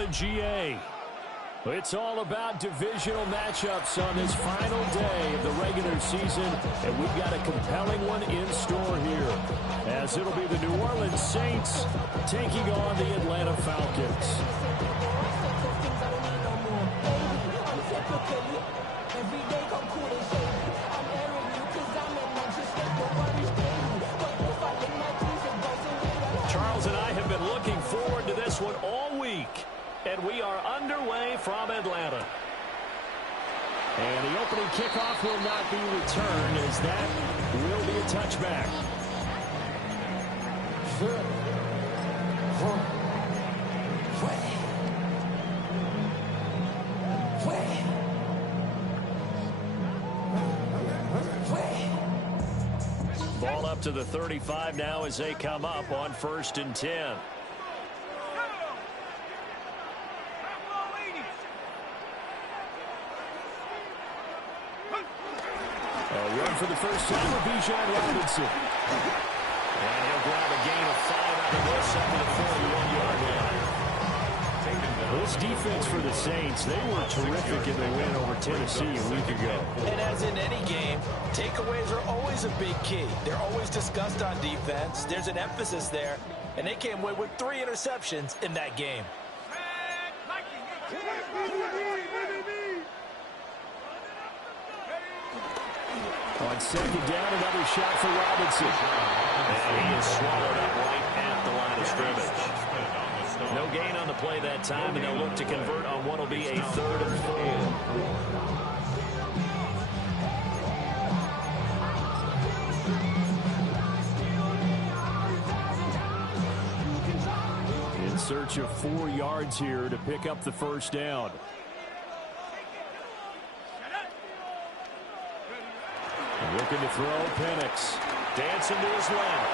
out of GA. It's all about divisional matchups on this final day of the regular season, and we've got a compelling one in store here, as it'll be the New Orleans Saints taking on the Atlanta Falcons. Charles and I have been looking forward to this one all week. And we are underway from Atlanta. And the opening kickoff will not be returned, as that will be a touchback. Ball up to the 35 now as they come up on 1st and 10. Run for the first time with Bijan Robinson. And he'll grab a gain of 5 out of this up to the 41-yard line. This defense for the Saints, they were terrific in the win over Tennessee a week ago. And as in any game, takeaways are always a big key. They're always discussed on defense. There's an emphasis there, and they came away with 3 interceptions in that game. On 2nd down, another shot for Robinson. And he is swallowed up right at the line of scrimmage. No gain on the play that time, and they'll look to convert on what will be a 3rd and 4. In search of 4 yards here to pick up the first down. Looking to throw, Penix. Dancing to his left.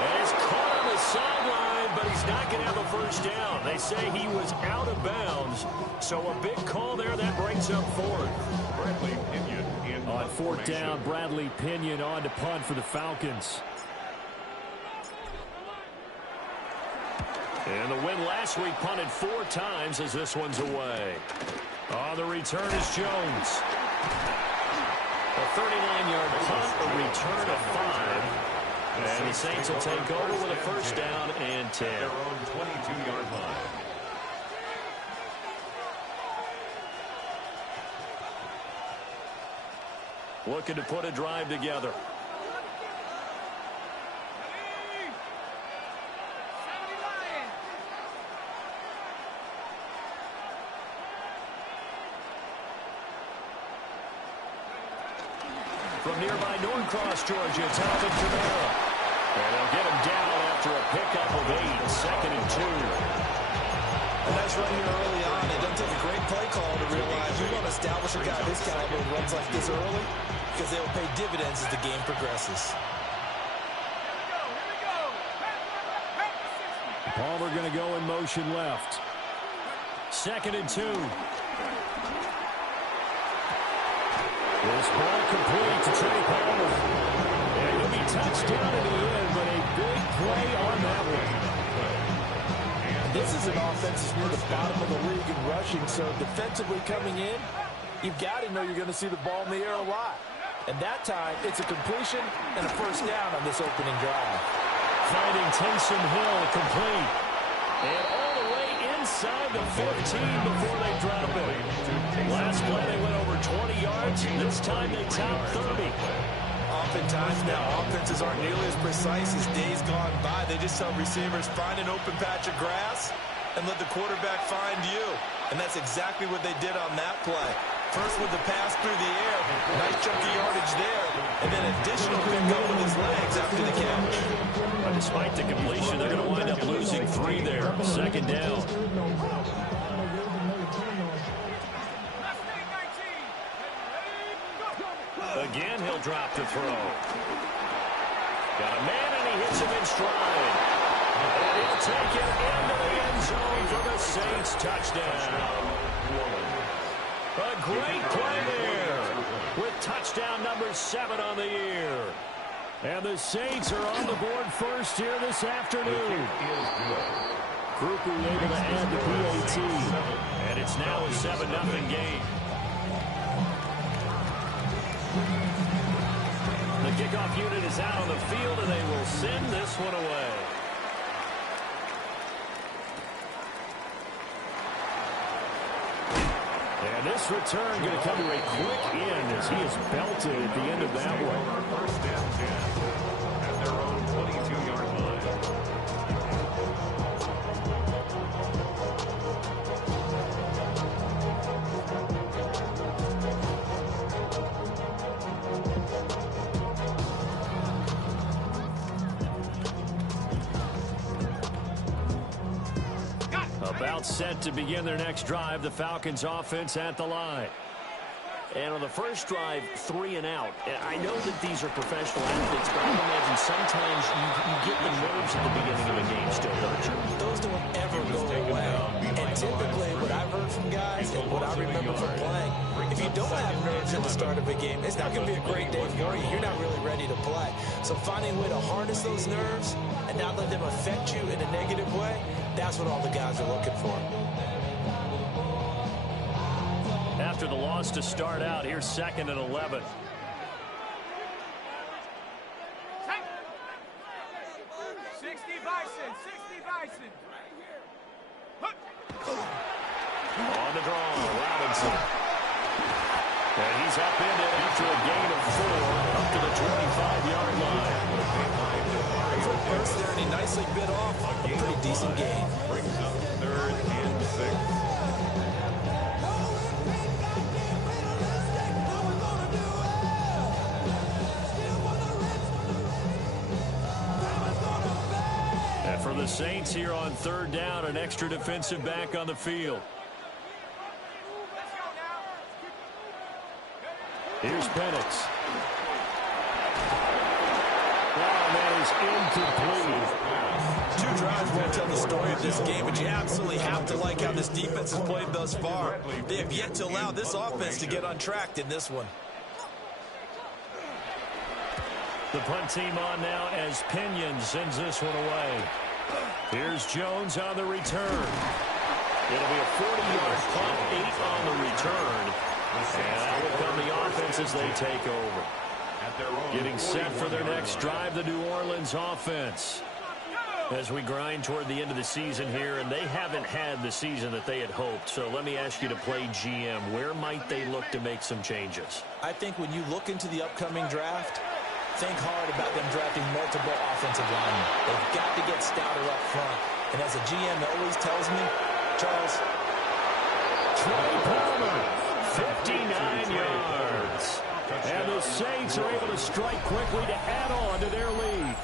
And he's caught on the sideline, but he's not going to have a first down. They say he was out of bounds, so a big call there that brings up 4th. Bradley Pinion on 4th down, Bradley Pinion on to punt for the Falcons. And the win last week punted 4 times as this one's away. On the return is Jones. A 39-yard punt, a return of 5. And the Saints will take over with a first down and 10. Their own 22-yard line. Looking to put a drive together. From nearby Norcross, Georgia, it's Alvin Kamara. And they'll get him down after a pickup of 8, 2nd and 2. A nice run here early on. It doesn't take a great play call to realize you don't establish a guy this caliber who runs like this early, because they will pay dividends as the game progresses. Palmer going to go in motion left. 2nd and 2. This ball complete to Trey Palmer. And he'll be touched down at the end, but a big play on that one. This is an offense that's near the bottom of the league in rushing, so defensively coming in, you've got to know you're going to see the ball in the air a lot. And that time, it's a completion and a first down on this opening drive. Finding Taysom Hill complete. And all the way inside the 15 before they drop it. Last play they went over 20 yards. This time they top 30. Oftentimes now, offenses aren't nearly as precise as days gone by. They just tell receivers, find an open patch of grass and let the quarterback find you. And that's exactly what they did on that play. First with the pass through the air, nice chunky yardage there, and then additional pickup with his legs after the catch. But despite the completion, they're going to wind up losing 3 there. 2nd down. Again, he'll drop the throw. Got a man, and he hits him in stride. And he'll take it into the end zone for the Saints touchdown. A great play there with touchdown number 7 on the year. And the Saints are on the board first here this afternoon. Group able to add a 7-0 game. The kickoff unit is out on the field, and they will send this one away. And this return going to come to a quick end as he is belted at the end of that one. First and 10 at their own 22-yard line. About set to begin their next drive, the Falcons offense at the line. And on the first drive, 3 and out. I know that these are professional athletes, but I can imagine sometimes you get the nerves at the beginning of a game still, don't you? Those don't ever go away. And typically, what I've heard from guys and what I remember from playing, if you don't have nerves at the start of a game, it's not going to be a great day for you. You're not really ready to play. So finding a way to harness those nerves and not let them affect you in a negative way, that's what all the guys are looking for. After the loss to start out, here's 2nd and 11. On the draw, Robinson. And he's upended after a gain of 4 up to the 25-yard line. First there, and he nicely bit off a pretty decent gain. Brings up 3rd and 6. And for the Saints here on 3rd down, an extra defensive back on the field. Here's Penix. That is incomplete. 2 drives won't tell the story of this game, but you absolutely have to like how this defense has played thus far. They have yet to allow this offense to get on track in this one. The punt team on now as Pinion sends this one away. Here's Jones on the return. It'll be a 40-yard punt, 8 on the return. And that will come the offense as they take over. Getting set for their next drive, the New Orleans offense. As we grind toward the end of the season here, and they haven't had the season that they had hoped. So let me ask you to play GM. Where might they look to make some changes? I think when you look into the upcoming draft, think hard about them drafting multiple offensive linemen. They've got to get stouter up front. And as a GM always tells me, Charles, Trey Palmer, 59 yards. And the Saints are able to strike quickly to add on to their lead.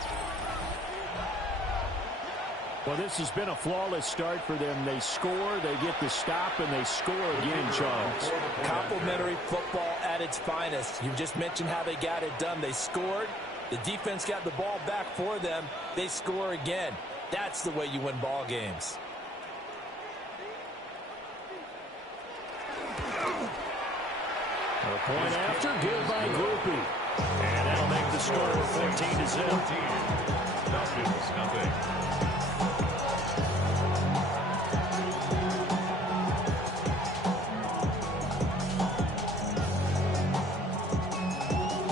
Well, this has been a flawless start for them. They score, they get the stop, and they score again, Charles. Complimentary football at its finest. You just mentioned how they got it done. They scored. The defense got the ball back for them. They score again. That's the way you win ball games. A point after, good by Groupie. And that'll make the score 14-0. Nothing.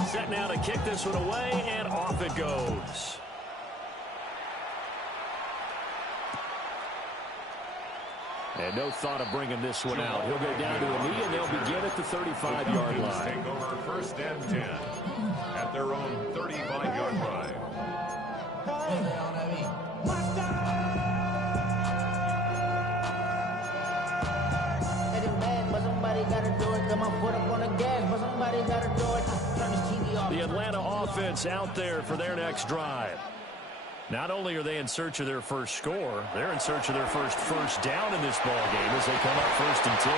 Set now to kick this one away, and off it goes. And no thought of bringing this one out. He'll go down to a knee, and they'll begin at the 35-yard line. Take over 1st and 10 at their own 35-yard line. The Atlanta offense out there for their next drive. Not only are they in search of their first score, they're in search of their first down in this ball game as they come up 1st and 10.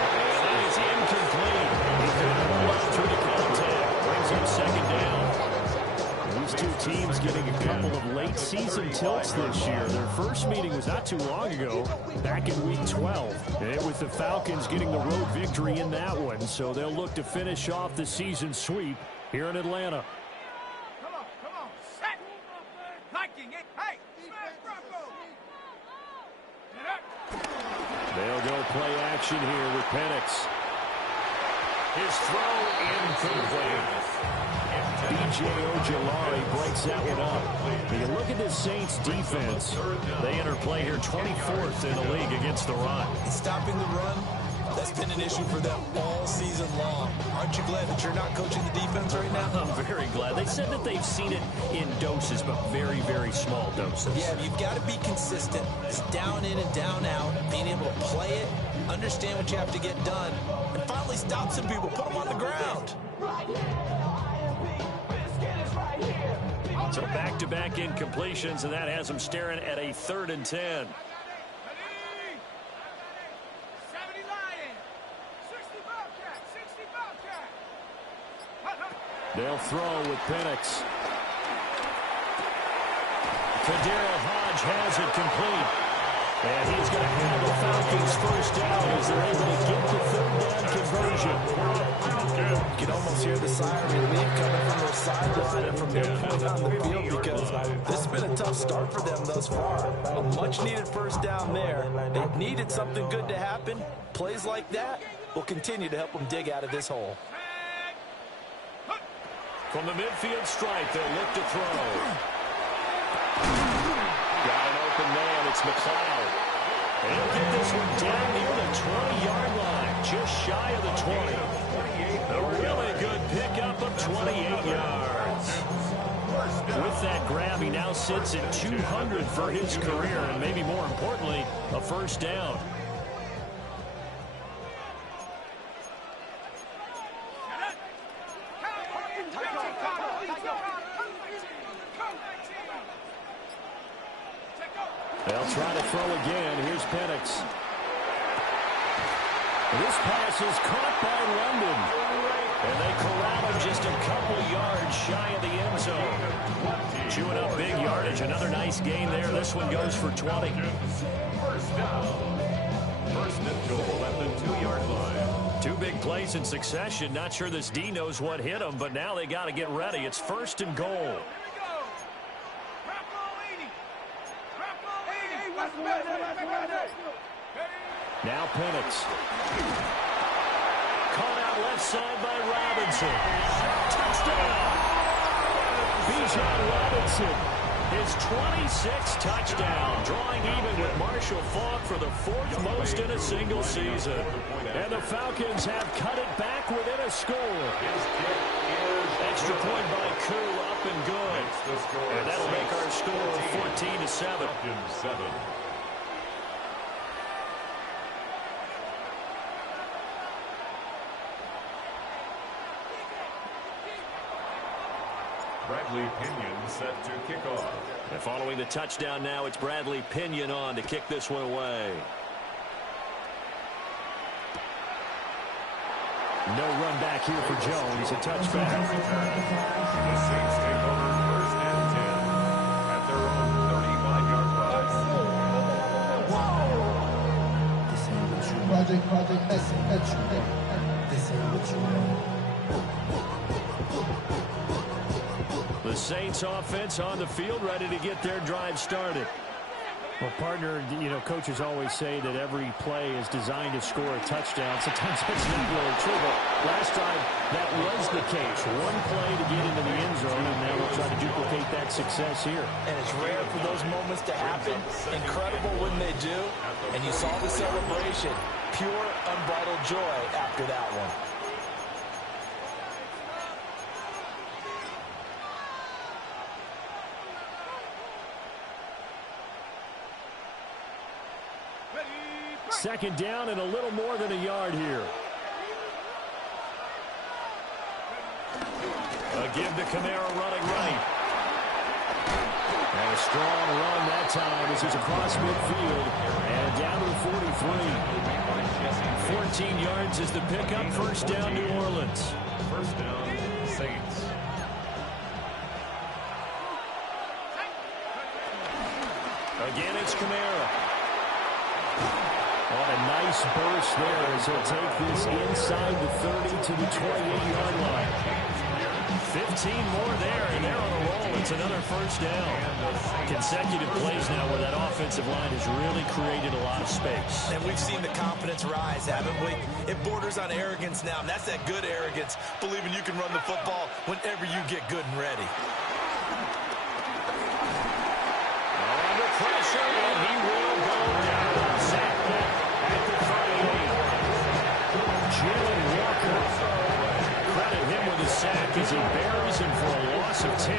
And that is incomplete. He couldn't hold up through the contact. Brings up 2nd down. These two teams getting a couple of late season tilts this year. Their first meeting was not too long ago, back in week 12. And with the Falcons getting the road victory in that one, so they'll look to finish off the season sweep here in Atlanta. They'll go play action here with Penix. His throw incomplete. B.J. Ojolari breaks that one up. When you look at the Saints defense, they enter play here 24th in the league against the run. Stopping the run, that's been an issue for them all season long. Aren't you glad that you're not coaching the defense right now? I'm very glad. They said that they've seen it in doses, but very, very small doses. Yeah, you've got to be consistent. It's down in and down out, being able to play it, understand what you have to get done, and finally stop some people, put them on the ground. So back-to-back incompletions, and that has them staring at a 3rd and 10. They'll throw with Penix. Kadarius Hodge has it complete. And he's going to have the Falcons first down as they're able to get the 3rd down conversion. You can almost hear the sigh of relief coming from their sideline and from their point on the field, because this has been a tough start for them thus far. A much-needed first down there. They needed something good to happen. Plays like that will continue to help them dig out of this hole. From the midfield stripe, they'll look to throw. Got an open man. It's McLeod. And he'll get this one down near the 20-yard line, just shy of the 20. A really good pickup of 28 yards. With that grab, he now sits at 200 for his career, and maybe more importantly, a first down. They'll try to throw again. Here's Penix. This pass is caught by London. And they corral him just a couple yards shy of the end zone. Chewing up big yardage. Another nice gain there. This one goes for 20. First down. First and goal at the 2-yard line. 2 big plays in succession. Not sure this D knows what hit him, but now they got to get ready. It's 1st and goal. Now Penix. Caught out left side by Robinson. Touchdown! Bijan Robinson. His 26th touchdown, drawing even with Marshall Faulk for the 4th most in a single season. And the Falcons have cut it back within a score. Extra point by Koo, up and good. And that'll make our score 14-7. Bradley Pinion set to kick off. And following the touchdown now, it's Bradley Pinion on to kick this one away. No run back here for Jones. A touchback. The Saints take over 1st and 10 at their own 35-yard The Saints offense on the field, ready to get their drive started. Well, partner, you know, coaches always say that every play is designed to score a touchdown. Sometimes that's not really true, but last time that was the case. One play to get into the end zone, and now we'll try to duplicate that success here. And it's rare for those moments to happen. Incredible when they do. And you saw the celebration. Pure, unbridled joy after that one. Second down and a little more than a yard here. A give to Kamara running right. And a strong run that time as he's across midfield and down to the 43. 14 yards is the pickup. First down, New Orleans. First down, Saints. Again, it's Kamara. On a nice burst there as he'll take this inside the 30 to the 28-yard line. 15 more there, and they're on a roll. It's another first down. Consecutive plays now where that offensive line has really created a lot of space. And we've seen the confidence rise, haven't we? It borders on arrogance now, and that's that good arrogance, believing you can run the football whenever you get good and ready. Under pressure, and he will go down. Sack at the 38. Jalen Walker. Credit him with a sack as he buries him for a loss of 10.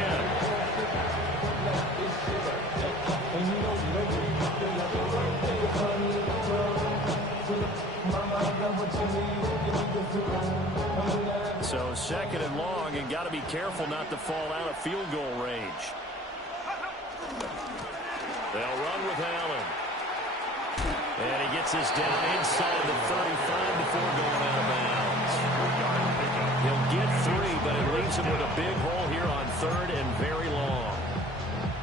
So second and long, and got to be careful not to fall out of field goal range. They'll run with Allen. And he gets this down inside the 35 before going out of bounds. He'll get 3, but it leaves him with a big hole here on third and very long.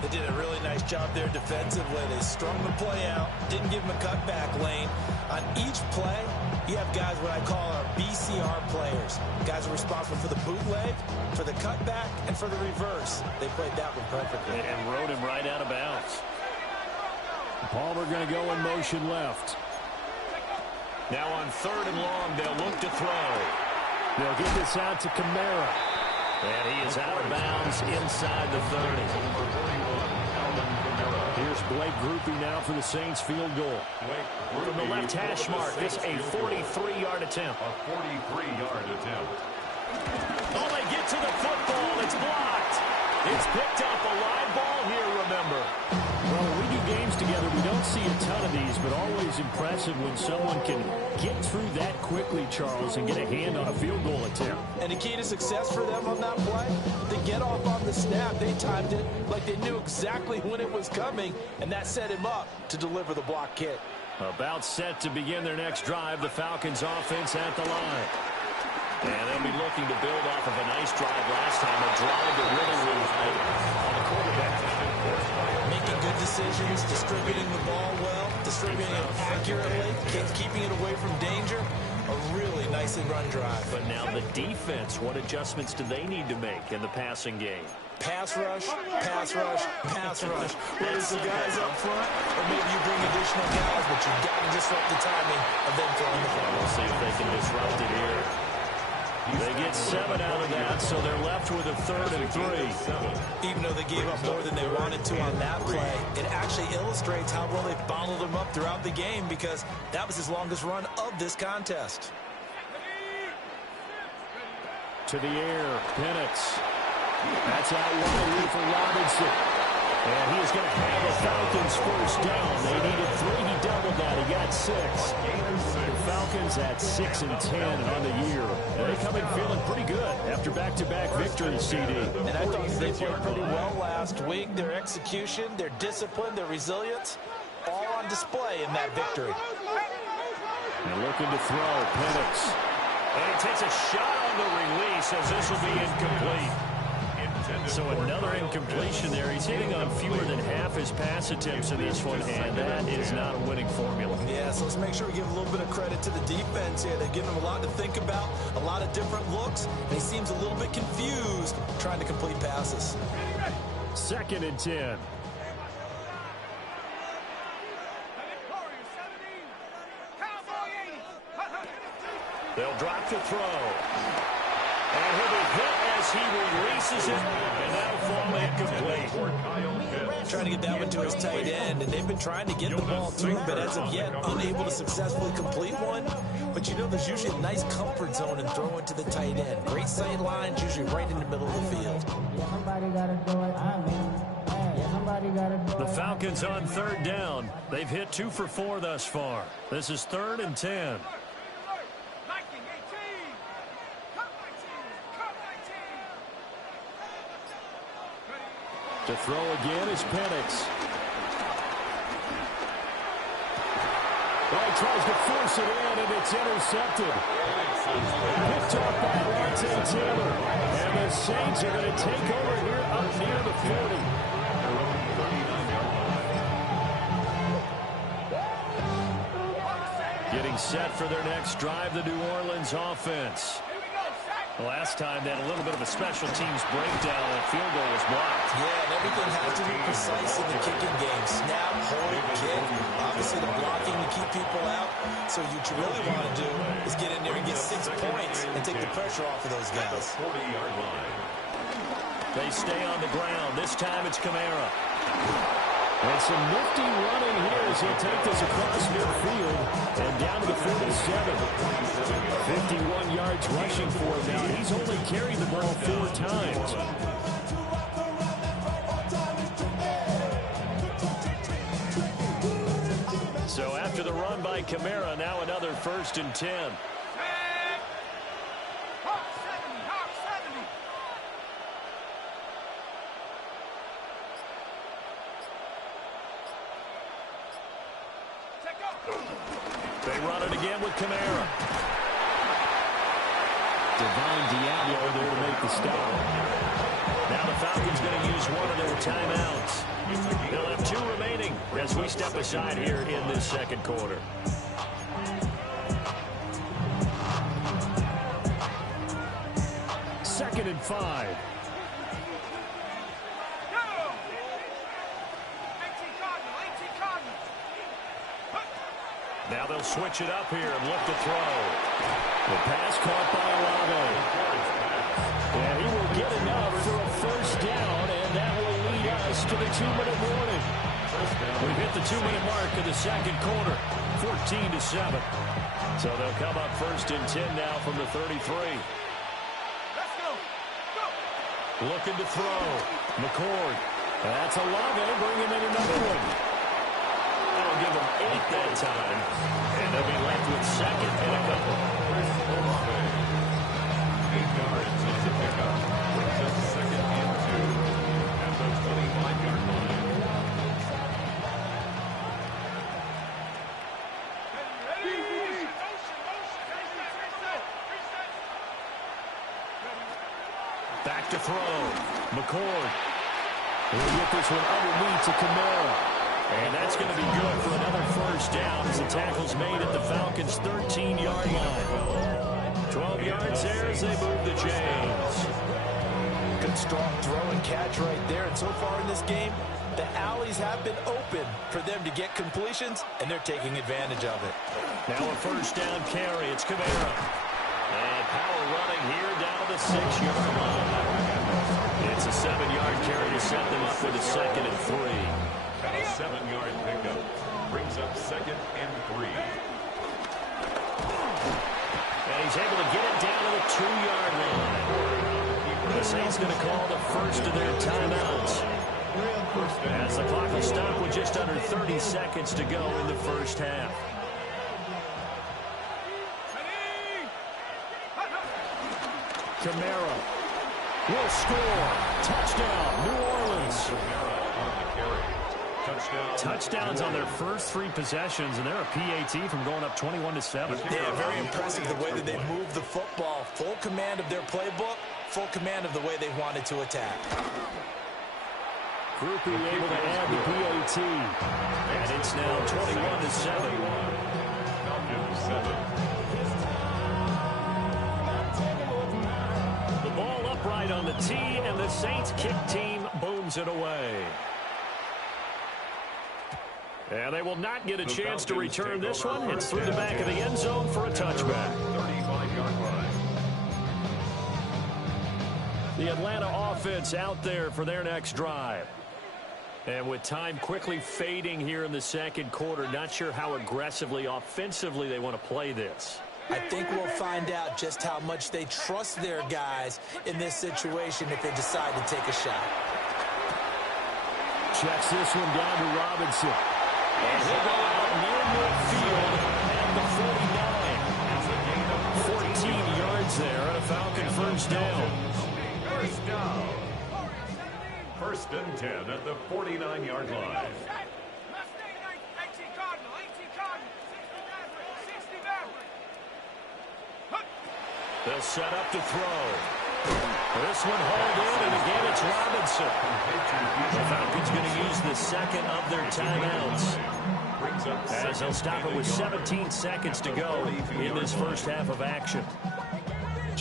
They did a really nice job there defensively. They strung the play out, didn't give him a cutback lane. On each play, you have guys what I call our BCR players. Guys are responsible for the bootleg, for the cutback, and for the reverse. They played that one perfectly. And rode him right out of bounds. Palmer going to go in motion left. Now on third and long, they'll look to throw. They'll get this out to Kamara. And he is out of bounds inside the 30. Here's Blake Groupie now for the Saints field goal. From the left hash mark, this a 43-yard attempt. A 43-yard attempt. Oh, they get to the football. It's blocked. It's picked up. A live ball here, remember. Well, when we do games together, we don't see a ton of these, but always impressive when someone can get through that quickly, Charles, and get a hand on a field goal attempt. And the key to success for them on that play, they get off on the snap. They timed it like they knew exactly when it was coming, and that set him up to deliver the block kick. About set to begin their next drive, the Falcons offense at the line. And they'll be looking to build off of a nice drive last time, a drive that really relied on the quarterback. Making good decisions, distributing the ball well, distributing it accurately, keeping it away from danger. A really nicely run drive. But now the defense, what adjustments do they need to make in the passing game? Pass rush, pass rush, pass rush. Whether it's the guys up front, or maybe you bring additional guys, but you've got to disrupt the timing of them throwing the ball. We'll see if they can disrupt it here. They get 7 out of that, so they're left with a 3rd and 3. Even though they gave up more than they wanted to on that play, it actually illustrates how well they bottled them up throughout the game, because that was his longest run of this contest. To the air, Penix. That's out wide for Robinson. And he is going to have the Falcons first down. They needed 3. He doubled that. He got 6. The Falcons at 6 and 10 on the year. And they come in feeling pretty good after back-to-back victories, CD. And I thought they played pretty well last week. Their execution, their discipline, their resilience, all on display in that victory. And looking to throw, Penix. And he takes a shot on the release as this will be incomplete. So another incompletion there. He's hitting on fewer than half his pass attempts in this one, and that is not a winning formula. Yeah, so let's make sure we give a little bit of credit to the defense here. They've given him a lot to think about, a lot of different looks, and he seems a little bit confused trying to complete passes. 2nd and 10. They'll drop to throw. And he'll be hit as he releases it, and that'll fall incomplete. Trying to get that one to his tight end, and they've been trying to get the ball to him, but as of yet, unable to successfully complete one. But you know, there's usually a nice comfort zone in throwing to the tight end. Great sight lines, usually right in the middle of the field. The Falcons on 3rd down. They've hit 2 for 4 thus far. This is 3rd and 10. To throw again is Penix. Well, he tries to force it in, and it's intercepted. Picked off by Lawrence Taylor. And the Saints are going to take over here up near the 40. Getting set for their next drive, the New Orleans offense. Last time that a little bit of a special teams breakdown. That field goal was blocked. Yeah, and everything has to be precise in the kicking game. Snap, hold, kick. Obviously the blocking to keep people out. So what you really want to do is get in there and get 6 points and take the pressure off of those guys. 40-yard line. They stay on the ground. This time it's Kamara. And some nifty running here as he'll take this across midfield and down to the 47. 51 yards rushing for him now. He's only carried the ball 4 times. So after the run by Kamara, now another 1st and 10. They run it again with Kamara. Divine Diablo there to make the stop. Now the Falcons going to use one of their timeouts. They'll have 2 remaining as we step aside here in this second quarter. Second and 5. Now they'll switch it up here and look to throw. The pass caught by Olave. And he will get enough for a 1st down, and that will lead us to the 2-minute warning. We've hit the 2-minute mark of the second quarter, 14-7. So they'll come up 1st and 10 now from the 33. Let's go. Looking to throw. McCord. That's Olave bringing in another one. That'll give them 8 that time. And they'll be left with 2nd and a couple. 8 yards on the pickup. Brings up 2nd and 2 at the 25-yard line. Back to throw. McCord. We'll get this one underneath to Kamara. And that's going to be good for another 1st down as the tackle's made at the Falcons' 13-yard line. 12 yards there as they move the chains. Good strong throw and catch right there. And so far in this game, the alleys have been open for them to get completions, and they're taking advantage of it. Now a 1st down carry. It's Kamara. And power running here down to the 6-yard line. It's a 7-yard carry to set them up with a 2nd and 3. A 7-yard pickup brings up 2nd and 3. And he's able to get it down to the 2-yard line. The Saints going to call the 1st of their timeouts. As the clock will stop with just under 30 seconds to go in the 1st half. Kamara will score. Touchdown, New Orleans. Kamara on the carry. Touchdowns on their first 3 possessions, and they're a PAT from going up 21-7. Yeah, very impressive the way that they moved the football. Full command of their playbook, full command of the way they wanted to attack. Groupie able to add the PAT, and it's now 21-7. Falcons 7. The ball upright on the tee, and the Saints kick team booms it away. And they will not get a chance to return this one. It's through the back of the end zone for a touchback. 35-yard line. The Atlanta offense out there for their next drive. And with time quickly fading here in the second quarter, not sure how aggressively, offensively they want to play this. I think we'll find out just how much they trust their guys in this situation if they decide to take a shot. Checks this one down to Robinson. And he'll go out near midfield at the 49. 14 yards there and a Falcon 1st down. 1st down. 1st and 10 at the 49-yard line. They'll set up to throw. This one hauled in, and again it's Robinson. The Falcons going to use the 2nd of their timeouts, as they'll stop it with 17 seconds to go in this 1st half of action.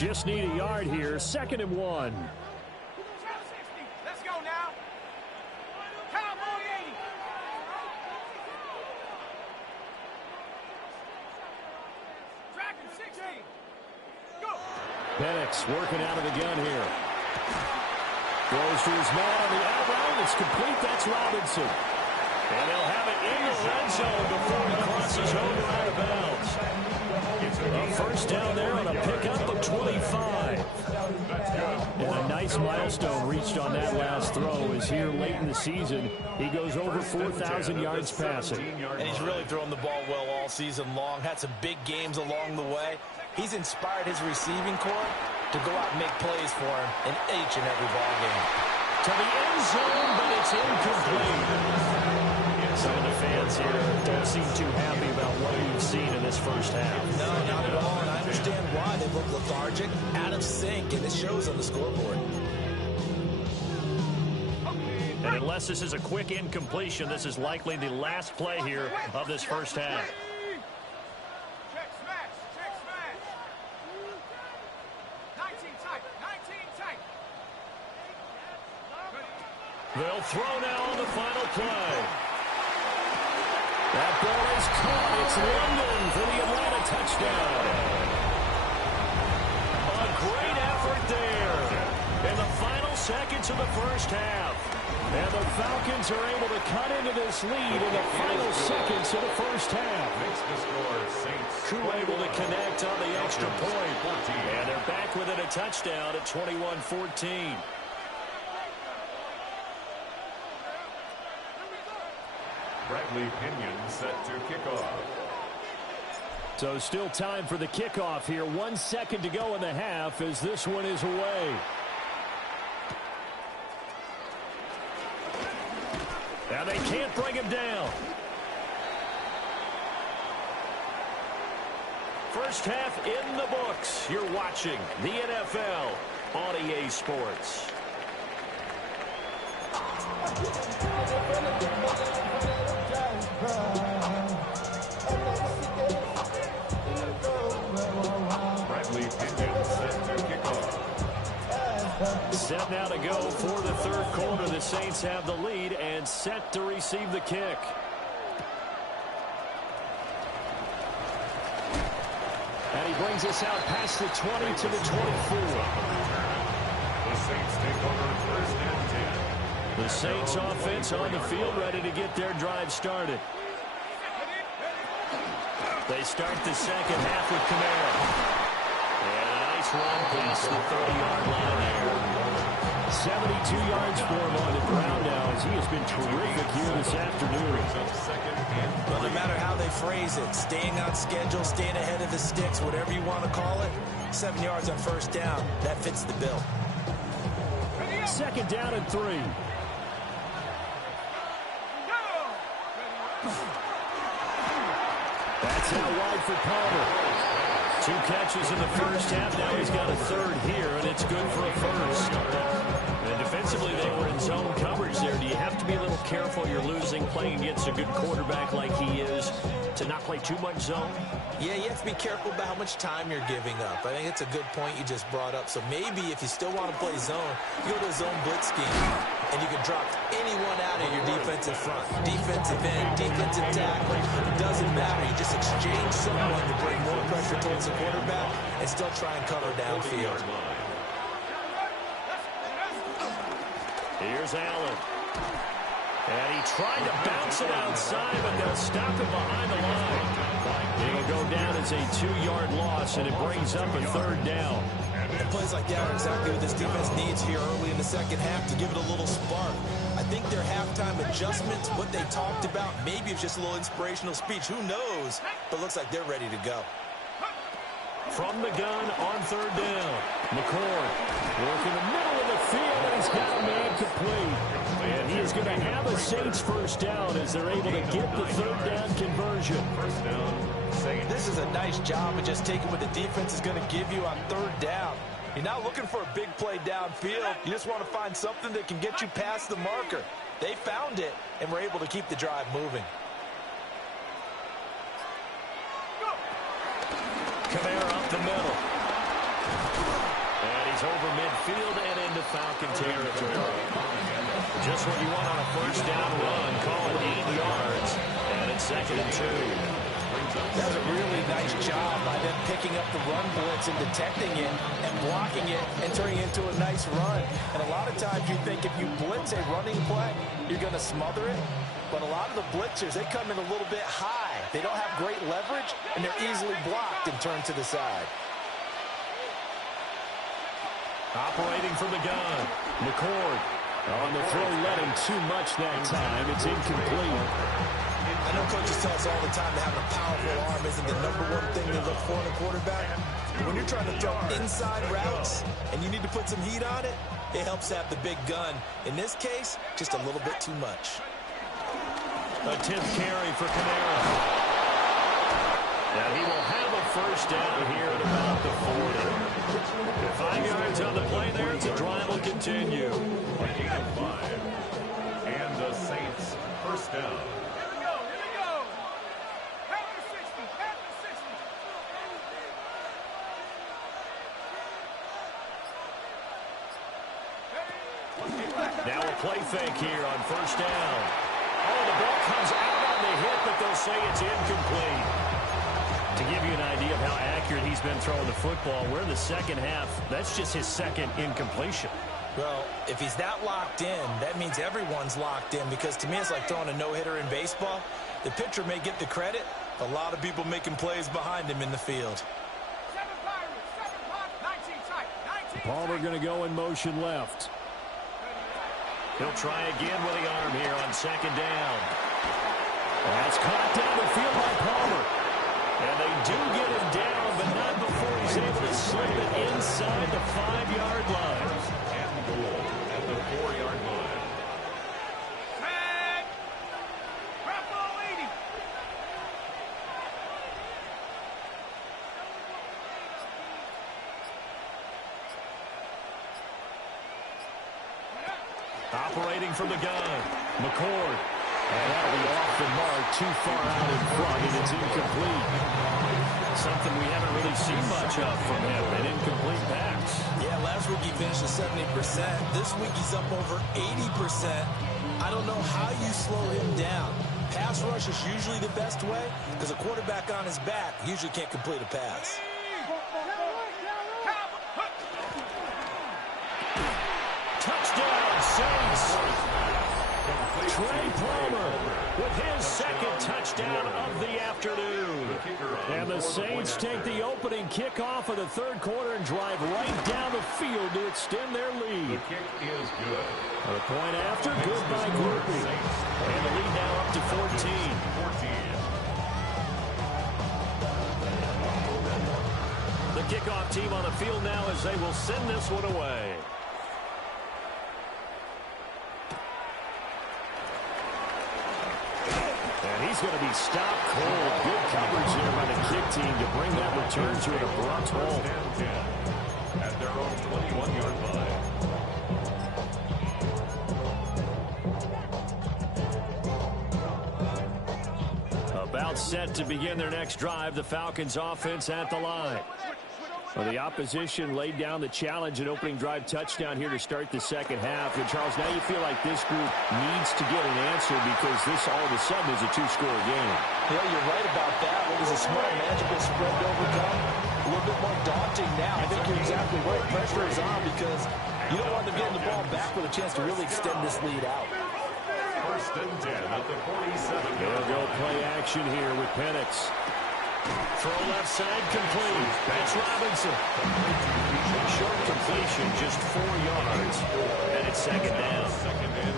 Just need a yard here. 2nd and 1. Let's go now. Cowboy 80. Dragon 16. Go. Penix working out of the gun here. Throws to his man on the out route. It's complete. That's Robinson. And they'll have it in the red zone before he crosses over out of bounds. A first down there on a pickup of 25. And a nice milestone reached on that last throw is here late in the season. He goes over 4,000 yards passing. And he's really thrown the ball well all season long. Had some big games along the way. He's inspired his receiving corps to go out and make plays for him in each and every ball game. To the end zone, but it's incomplete. Some of the fans here don't seem too happy about what we've seen in this first half. No, not at all, and I understand why. They look lethargic, out of sync, and it shows on the scoreboard. And unless this is a quick incompletion, this is likely the last play here of this first half. Check smash. Check smash. 19 tight. 19 tight. They'll throw now on the final play. That ball is caught. It's London for the Atlanta touchdown. A great effort there in the final seconds of the first half. And the Falcons are able to cut into this lead in the final seconds of the first half. Crew able to connect on the extra point. And they're back within a touchdown at 21-14. Bradley Pinion set to kick off. So still time for the kickoff here. 1 second to go in the half as this one is away. Now they can't bring him down. First half in the books. You're watching the NFL on EA Sports. Bradley Pinion set to kick off. Set now to go for the third quarter. The Saints have the lead and set to receive the kick. And he brings us out past the 20 to the 24. The Saints take over first and 10. The Saints offense on the field ready to get their drive started. They start the second half with Kamara. And a nice run past the 30-yard line there. 72 yards for him on the ground now as he has been terrific here this afternoon. Well, no matter how they phrase it, staying on schedule, staying ahead of the sticks, whatever you want to call it, 7 yards on first down, that fits the bill. Second down and 3. That's out wide for Palmer. 2 catches in the first half. Now he's got a third here, and it's good for a first. And defensively, they were in zone coverage there. Do you have to be a little careful? You're losing, playing against a good quarterback like he is, to not play too much zone? Yeah, you have to be careful about how much time you're giving up. I think it's a good point you just brought up. So maybe if you still want to play zone, you go to a zone blitz scheme, and you can drop anyone out of your defensive front. Defensive end, defensive tackle. It doesn't matter. You just exchange someone to bring more pressure towards the quarterback and still try and cover downfield. Here's Allen. And he tried to bounce it outside, but they'll stop him behind the line. It'll go down as a 2-yard loss, and it brings up a third down. And plays like that are exactly what this defense needs here early in the second half to give it a little spark. I think their halftime adjustments, what they talked about, maybe it's just a little inspirational speech. Who knows? But looks like they're ready to go. From the gun on third down. McCord working the middle of the field, and he's got a man complete. And he is going to have a Saints first down as they're able to get the third down conversion. First down, Saints. This is a nice job of just taking what the defense is going to give you on third down. You're not looking for a big play downfield. You just want to find something that can get you past the marker. They found it, and were able to keep the drive moving. Kamara up the middle. And he's over midfield and into Falcon territory. Just what you want on a first down run. Call it 8 yards. And it's 2nd and 2. That's a really nice job by them picking up the run blitz and detecting it and blocking it and turning it into a nice run. And a lot of times you think if you blitz a running play, you're going to smother it. But a lot of the blitzers, they come in a little bit high. They don't have great leverage, and they're easily blocked and turned to the side. Operating from the gun. McCord on the throw, letting too much that time. It's incomplete. I know coaches tell us all the time that having a powerful arm isn't the #1 thing they look for in a quarterback. But when you're trying to throw inside routes and you need to put some heat on it, it helps to have the big gun. In this case, just a little bit too much. A 10th carry for Kamara. Now he will have a first down here at about the 40. 5 yards on the play there. It's a drive will continue. Bringing up 5. And the Saints first down. Now a play fake here on first down. Oh, the ball comes out on the hit, but they'll say it's incomplete. To give you an idea of how accurate he's been throwing the football, we're in the second half. That's just his second incompletion. Well, if he's that locked in, that means everyone's locked in, because to me it's like throwing a no-hitter in baseball. The pitcher may get the credit, a lot of people making plays behind him in the field. Palmer going to go in motion left. He'll try again with the arm here on second down. That's caught down the field by Palmer. And they do get him down, but not before he's able to slip it inside the 5-yard line. And goal at the 4-yard line. Tag! Drop ball 80. Operating from the gun. McCord. And that'll be off the mark, too far out in front, and it's incomplete. Something we haven't really seen much of from him, an incomplete pass. Yeah, last week he finished at 70%. This week he's up over 80%. I don't know how you slow him down. Pass rush is usually the best way, because a quarterback on his back usually can't complete a pass. Touchdown, Saints. Trey Palmer with his second touchdown of the afternoon. And the Saints take the opening kickoff of the third quarter and drive right down the field to extend their lead. The kick is good. A point after, good by Groupie. And the lead now up to 14. 14. The kickoff team on the field now as they will send this one away. And he's going to be stopped cold. Good coverage there by the kick team to bring that return to an abrupt halt. First and 10 at their own 21-yard line. About set to begin their next drive, the Falcons offense at the line. Well, the opposition laid down the challenge and opening drive touchdown here to start the second half. And, Charles, now you feel like this group needs to get an answer because this all of a sudden is a two-score game. Yeah, you're right about that. What was a small, manageable spread to overcome? A little bit more daunting now. I think you're exactly right. Pressure is on because you don't want them getting the ball back with a chance to really extend this lead out. First and 10 at the 47. They'll go play action here with Penix. Throw left side complete. That's Robinson. Short completion, just 4 yards. And it's second down.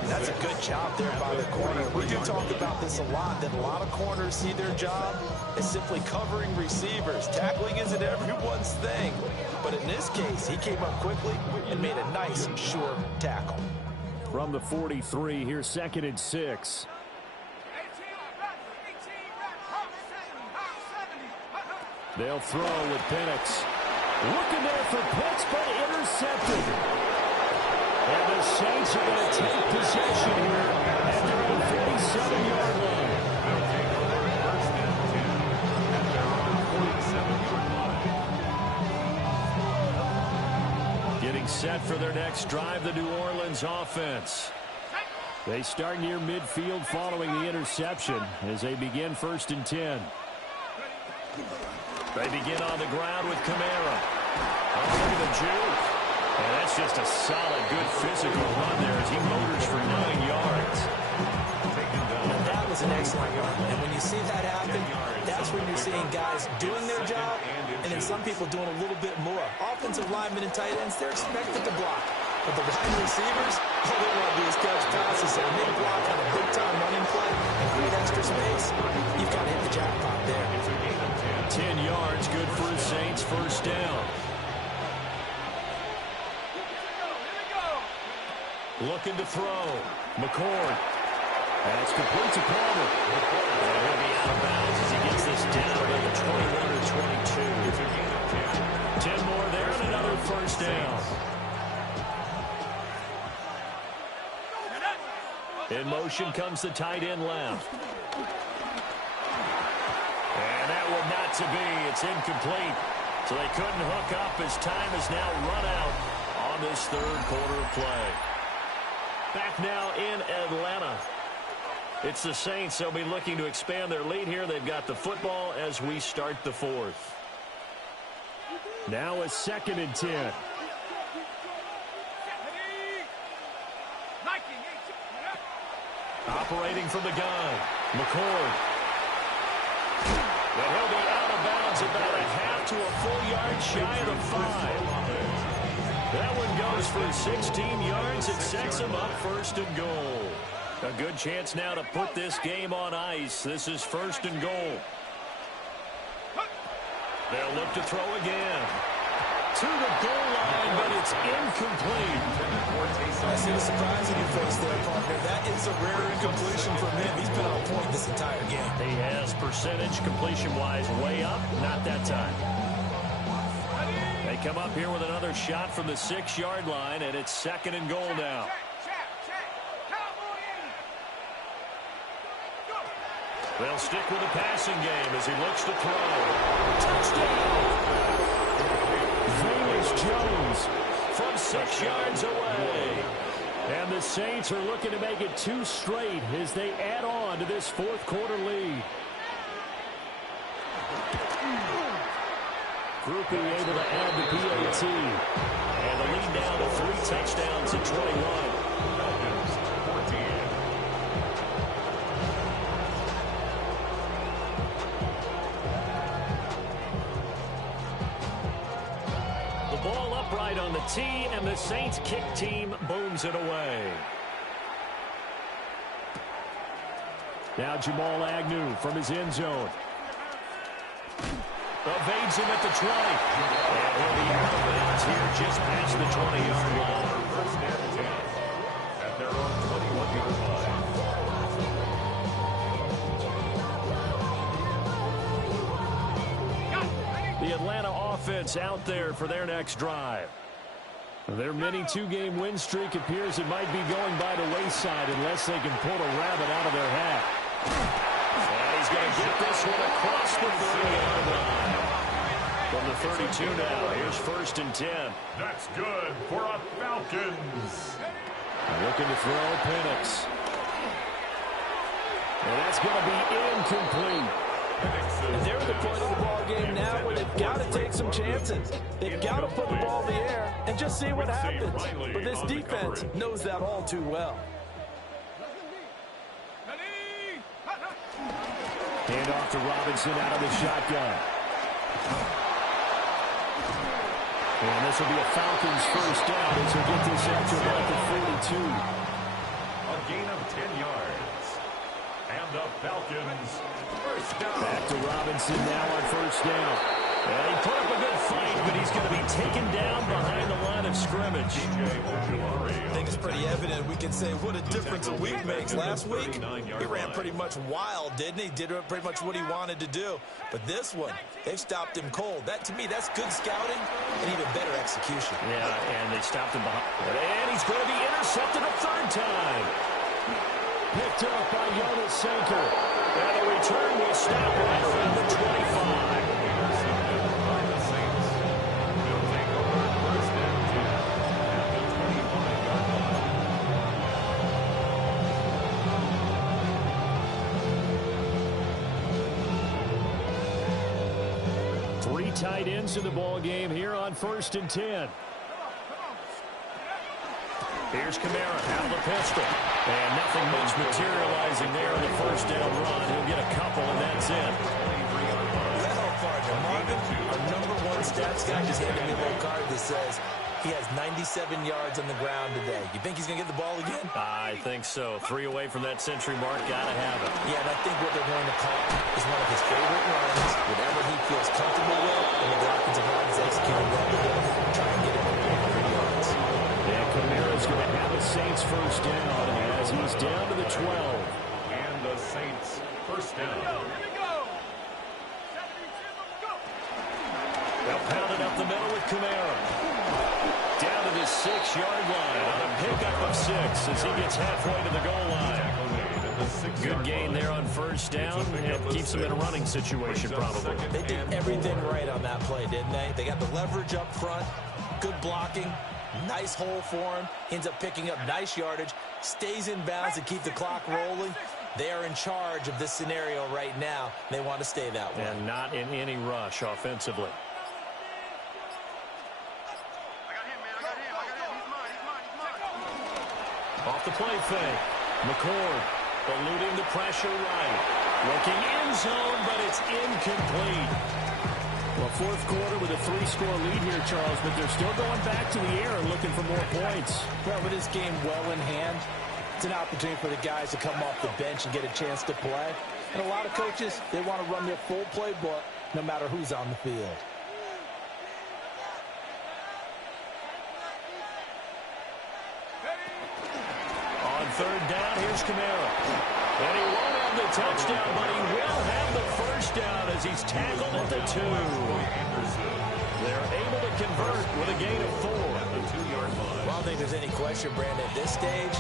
That's a good job there by the corner. We do talk about this a lot, that a lot of corners see their job as simply covering receivers. Tackling isn't everyone's thing. But in this case, he came up quickly and made a nice, sure tackle. From the 43, here's 2nd and 6. They'll throw with Penix. Looking there for Pitts, but intercepted. And the Saints are going to take possession here at their own 47-yard line. They'll take over first and 10 at their own 47-yard line. set for their next drive, the New Orleans offense. They start near midfield following the interception as they begin 1st and 10. They begin on the ground with Kamara. Oh, look at the juke. And that's just a solid, good physical run there as he motors for 9 yards. And that was an excellent run. And when you see that happen, that's when you're seeing guys doing their job and then some people doing a little bit more. Offensive linemen and tight ends, they're expected to block. But the wide receivers, all they want to do is catch passes. So when they block on a big-time running play and create extra space, you've got to hit the jackpot there. 10 yards, good for the Saints, 1st down. Looking to throw. McCord. That's complete to Palmer. And he'll be out of bounds as he gets this down to the 21 or 22. 10 more there and another 1st down. In motion comes the tight end left. And that one not to be. It's incomplete. So they couldn't hook up as time has now run out on this 3rd quarter of play. Back now in Atlanta. It's the Saints. They'll be looking to expand their lead here. They've got the football as we start the 4th. Now a 2nd and 10. Operating from the gun. McCord. And he'll be out of bounds about a half to a full yard shy of the 5. That one goes for 16 yards. It sets him up 1st and goal. A good chance now to put this game on ice. This is 1st and goal. They'll look to throw again. To the goal line, but it's incomplete. I see the surprise in your face there, partner. That is a rare incompletion from him. He's been on point this entire game. He has percentage completion-wise way up. Not that time. They come up here with another shot from the 6-yard line, and it's 2nd and goal now. They'll stick with the passing game as he looks to throw. Touchdown! Jones from 6 yards away. And the Saints are looking to make it 2 straight as they add on to this 4th quarter lead. Groupie able to add the PAT. And the lead down to 3 touchdowns at 21. Ball upright on the tee, and the Saints kick team booms it away. Now Jamal Agnew from his end zone. Evades him at the 20. And he'll be out of bounds here just past the 20-yard line. 1st and 10 at their own 21-yard line. The Atlanta offense out there for their next drive. Their mini 2-game win streak appears it might be going by the wayside unless they can pull a rabbit out of their hat. And he's going to get this one across the 30-yard line. From the 32 now, here's 1st and 10. That's good for a Falcons. Looking to throw Penix. And that's going to be incomplete. And they're at the point of the ball game now where they've got to take some chances. They've got to put the ball in the air and just see what happens. But this defense knows that all too well. Hand off to Robinson out of the shotgun. And this will be a Falcons 1st down as they get this after about the 42. A gain of 10 yards. And the Falcons 1st down. Back to Robinson now on 1st down. Well, he put up a good fight, but he's going to be taken down behind the line of scrimmage. I think it's pretty evident. We can say what a difference a week makes. Last week, he ran pretty much wild, didn't he? Did pretty much what he wanted to do. But this one, they've stopped him cold. That, to me, that's good scouting and even better execution. Yeah, and they stopped him behind. And he's going to be intercepted a 3rd time. Picked up by Jonas Sanker. And the return will stop right around the 25. Three tight ends in the ball game here on 1st and 10. Here's Kamara out of the pistol. And nothing much materializing there in the first down run. He'll get a couple, and that's it. Well, partner, Marvin, our #1 stats guy just handed me a little card that says he has 97 yards on the ground today. You think he's going to get the ball again? I think so. 3 away from that century mark. Got to have it. Yeah, and I think what they're going to call is one of his favorite runs, whatever he feels comfortable with, and the offensive line is executing well to him. Try and get him 3 yards. And Kamara's going to have a Saints first down as he's down to the 12. And the Saints first down. Here we go. 72, go. They'll pound it up the middle with Kamara. Down to the 6-yard line on a pickup of 6 as he gets halfway to the goal line. Good gain there on first down. It keeps them in a running situation probably. They did everything right on that play, didn't they? They got the leverage up front, good blocking, nice hole for him, ends up picking up nice yardage, stays in bounds to keep the clock rolling. They are in charge of this scenario right now. They want to stay that way. And not in any rush offensively. Off the play fake. McCord eluding the pressure right. Looking end zone, but it's incomplete. Well, fourth quarter with a 3-score lead here, Charles, but they're still going back to the air and looking for more points. Well, with this game well in hand, it's an opportunity for the guys to come off the bench and get a chance to play. And a lot of coaches, they want to run their full playbook no matter who's on the field. On third down, here's Kamara. And he won't have the touchdown, but he will have the first down as he's tackled at the 2. They're able to convert with a gain of 4. Well, I don't think there's any question, Brandon, at this stage,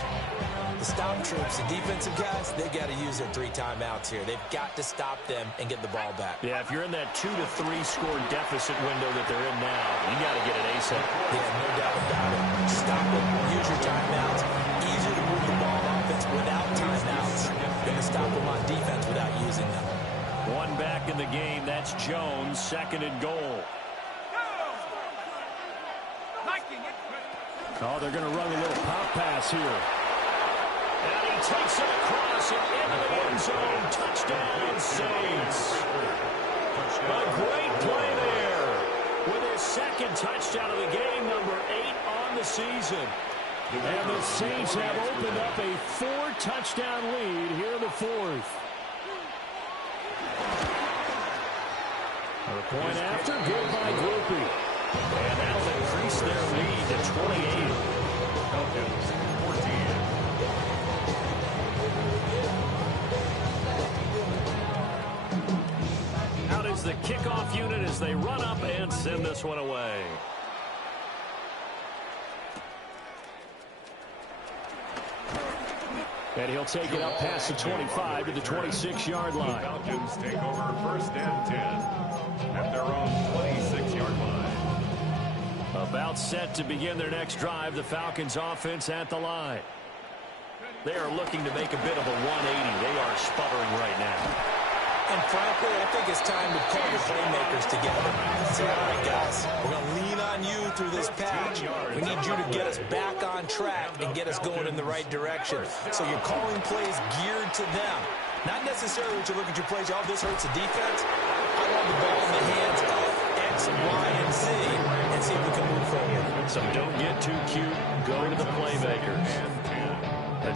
the stop troops, the defensive guys, they've got to use their 3 timeouts here. They've got to stop them and get the ball back. Yeah, if you're in that 2 to 3 score deficit window that they're in now, you got to get it ASAP. Yeah, no doubt about it. Stop them, use your timeouts. Easier to move the ball on offense without timeouts than to stop them on defense without using them. One back in the game, that's Jones, 2nd and goal. Oh, they're going to run a little pop pass here. And he takes it across and into the end zone. Touchdown, Saints. A great play there with his 2nd touchdown of the game, number 8 on the season. And the Saints have opened up a 4-touchdown lead here in the 4th. The point after, good by Groupie. And that'll increase their lead to 28. Falcons 14. Out is the kickoff unit as they run up and send this one away. And he'll take it up past the 25 to the 26-yard line. Falcons take over 1st and 10 at their own 26-yard line. About set to begin their next drive, the Falcons offense at the line. They are looking to make a bit of a 180. They are sputtering right now. And frankly, I think it's time to call the playmakers together. Say, all right, guys, we're going to lean on you through this patch. We need you to get us back on track and get us going in the right direction. So you're calling plays geared to them. Not necessarily what you look at your plays, oh, this hurts the defense. I want the ball in the hands of X, Y, and Z and see if we can move forward. So don't get too cute. Go to the playmakers.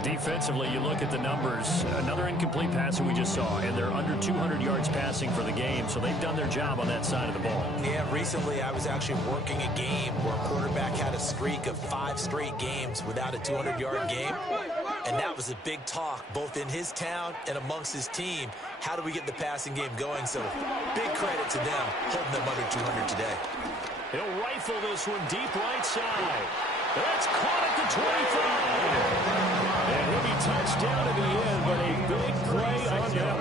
Defensively, you look at the numbers. Another incomplete pass that we just saw, and they're under 200 yards passing for the game, so they've done their job on that side of the ball. Yeah, recently I was actually working a game where a quarterback had a streak of 5 straight games without a 200-yard game, and that was a big talk both in his town and amongst his team. How do we get the passing game going? So big credit to them holding them under 200 today. He'll rifle this one deep right side. That's caught at the 25. And he'll be touched down at the end, but a big play on that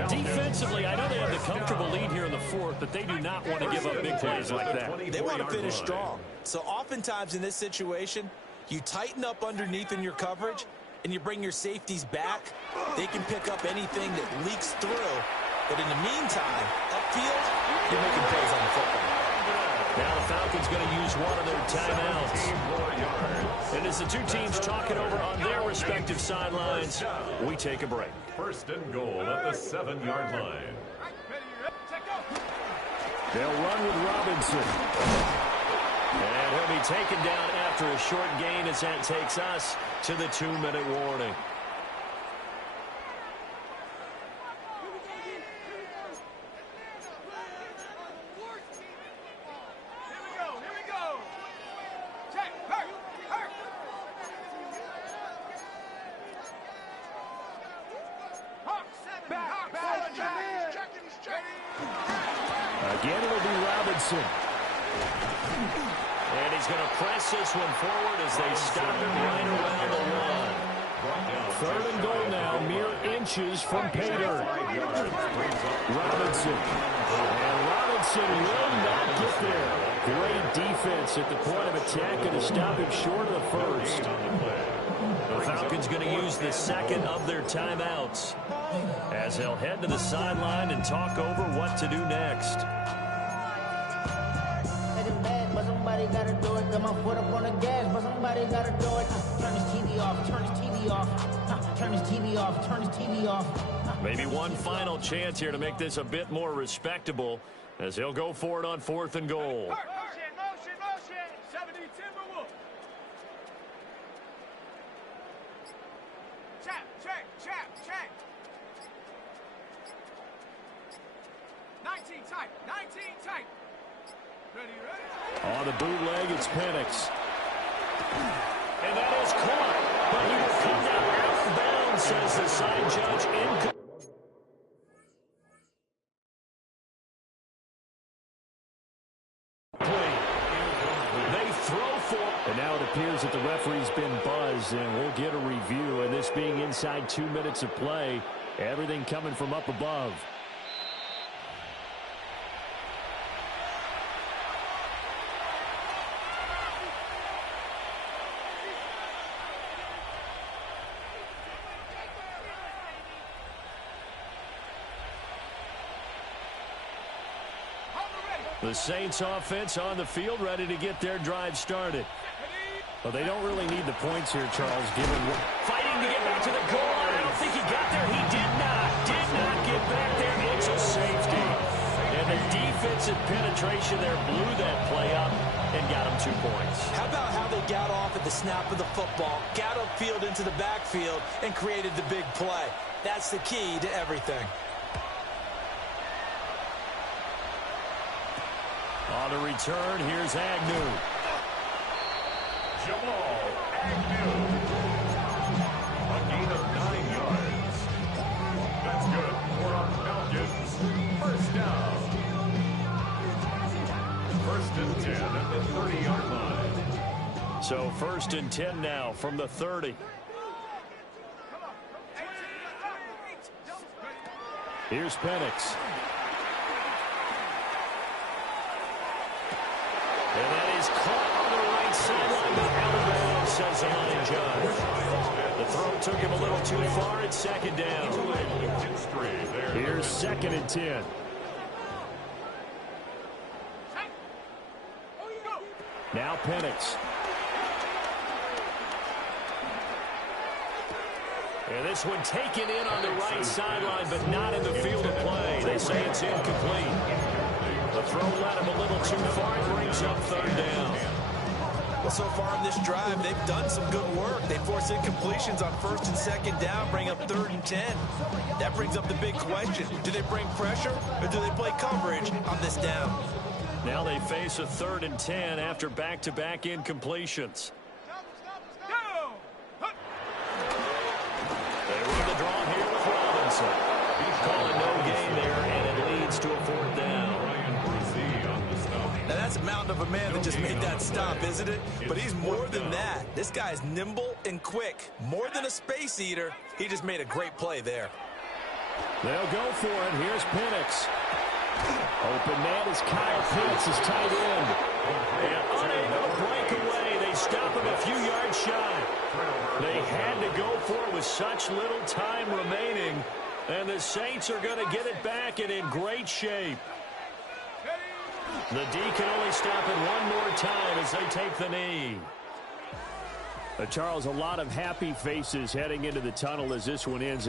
one. Defensively, I know they have the comfortable lead here in the 4th, but they do not want to give up big plays like that. They want to finish strong. So oftentimes in this situation, you tighten up underneath in your coverage, and you bring your safeties back. They can pick up anything that leaks through. But in the meantime, upfield, You're making plays on the football. Now the Falcons going to use one of their timeouts. And as the two teams talking over on their respective sidelines, we take a break. First and goal at the 7-yard line. They'll run with Robinson. And he'll be taken down after a short gain as that takes us to the 2-minute warning. Again, it'll be Robinson. And he's going to press this one forward as they stop him right around the one. Third and goal now, mere inches from pay dirt. Robinson. And Robinson will not get there. Great defense at the point of attack and to stop him short of the first. The Falcons going to use the second of their timeouts as they'll head to the sideline and talk over what to do next. But somebody gotta do it. Got my foot up on the gas, but somebody gotta do it. Turn his TV off, turn his TV off. Turn his TV off, turn his TV off. Maybe one final chance here to make this a bit more respectable as he'll go for it on 4th and goal. Motion. 70 Timberwolves. Check. 19 tight. Ready. On the bootleg, it's Penix. And that is caught, but he will come down out of bounds, says the side judge. They throw for. And now it appears that the referee's been buzzed, and we'll get a review. And this being inside 2 minutes of play, everything coming from up above. The Saints offense on the field, ready to get their drive started. Well, they don't really need the points here, Charles, given what... Fighting to get back to the goal line. I don't think he got there. He did not get back there. It's a safety. And the defensive penetration there blew that play up and got him 2 points. How about how they got off at the snap of the football, got upfield into the backfield, and created the big play? That's the key to everything. On the return, here's Agnew. Jamal Agnew. A gain of 9 yards. That's good for our Falcons. First down. First and 10 at the 30-yard line. So 1st and 10 now from the 30. Here's Penix. And that is caught on the right sideline, but out of bounds, says the line judge. The throw took him a little too far. It's 2nd down. Here's 2nd and 10. Now Penix. And this one taken in on the right sideline, but not in the field of play. They say it's incomplete. The throw led him a little too far. It brings up 3rd down. Well, so far in this drive, they've done some good work. They force incompletions on 1st and 2nd down, bring up 3rd and 10. That brings up the big question. Do they bring pressure or do they play coverage on this down? Now they face a 3rd and 10 after back-to-back incompletions. They run the draw here with Robinson. He's calling no gain there, and it leads to a 4th down. Now that's a mountain of a man that just made that stop, isn't it? But he's more than that. This guy's nimble and quick. More than a space eater. He just made a great play there. They'll go for it. Here's Penix. Open man is Kyle Pitts, his tight end. And unable to break away. They stop him a few yards shy. They had to go for it with such little time remaining. And the Saints are going to get it back and in great shape. The D can only stop it one more time as they take the knee. Charles, a lot of happy faces heading into the tunnel as this one ends.